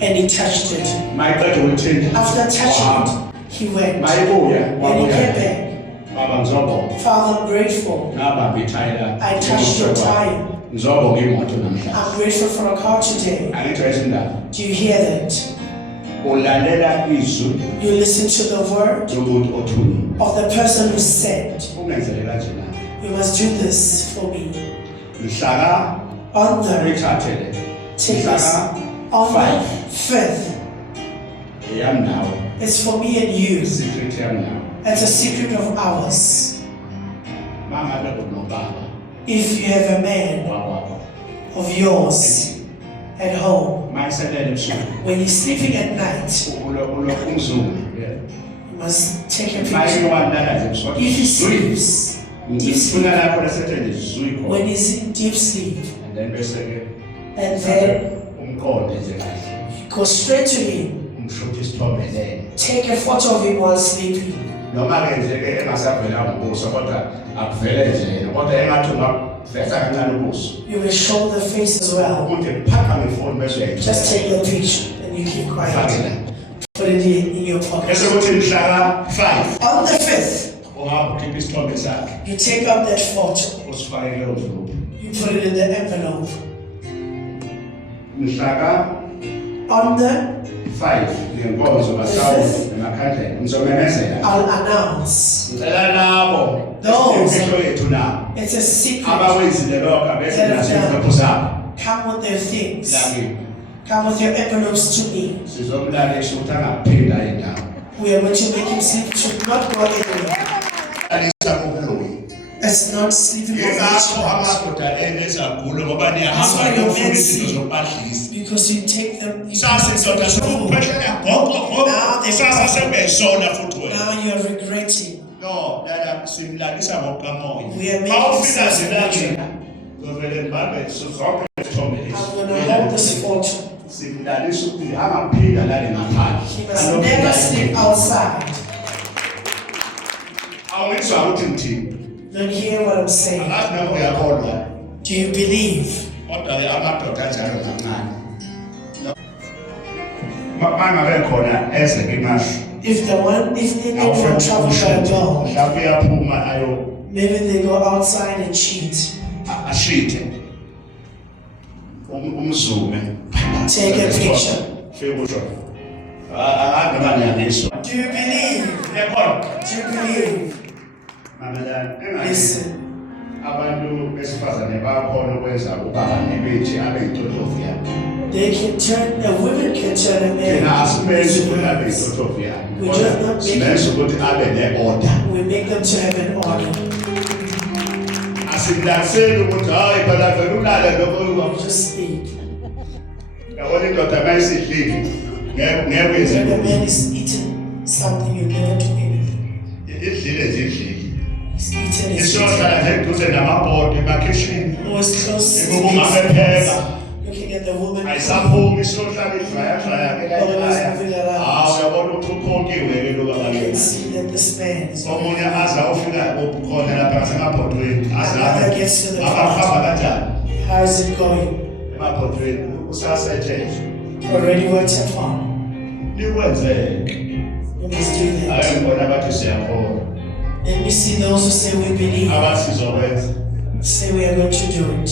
And he touched it. After touching it, he went. When he came back, Father, I'm grateful. I touched your tire. I'm grateful for a car today. Do you hear that? You listen to the word of the person who said, you must do this for me. On the take this on the 5th. It's for me and you. It's a secret of ours. If you have a man of yours at home, when he's sleeping at night, you must take a picture. If he sleeps, deep sleep, when he's in deep sleep, and then go straight to him. Take a photo of him while sleeping. You will show the face as well. Just take the picture and you keep quiet. Put it in your pocket. On the 5th, you take out that photo. You put it in the envelope. On the 5th, I'll announce those. It's a secret. Come with their things. Come with your envelopes to me. We are going to make him sleep. Should not go anywhere. It's not sleeping over each other. That's why your men sleep. Because you take them. Now you're regretting. We are making sense. I'm going to hold this photo. He must never sleep outside. Don't hear what I'm saying. Do you believe? If they need to travel by dog, maybe they go outside and cheat. Take a picture. Do you believe? Do you believe? Listen. They can turn, the women can turn a man. We make them to have an order. Just speak. When the man is eating something, you never do anything. He's eating his food. Was close to looking at the woman. Always moving around. You can see that this man is another gets to the part. How is it going? Already worked upon. You must do that. Let me see those who say we believe. Say we are going to do it.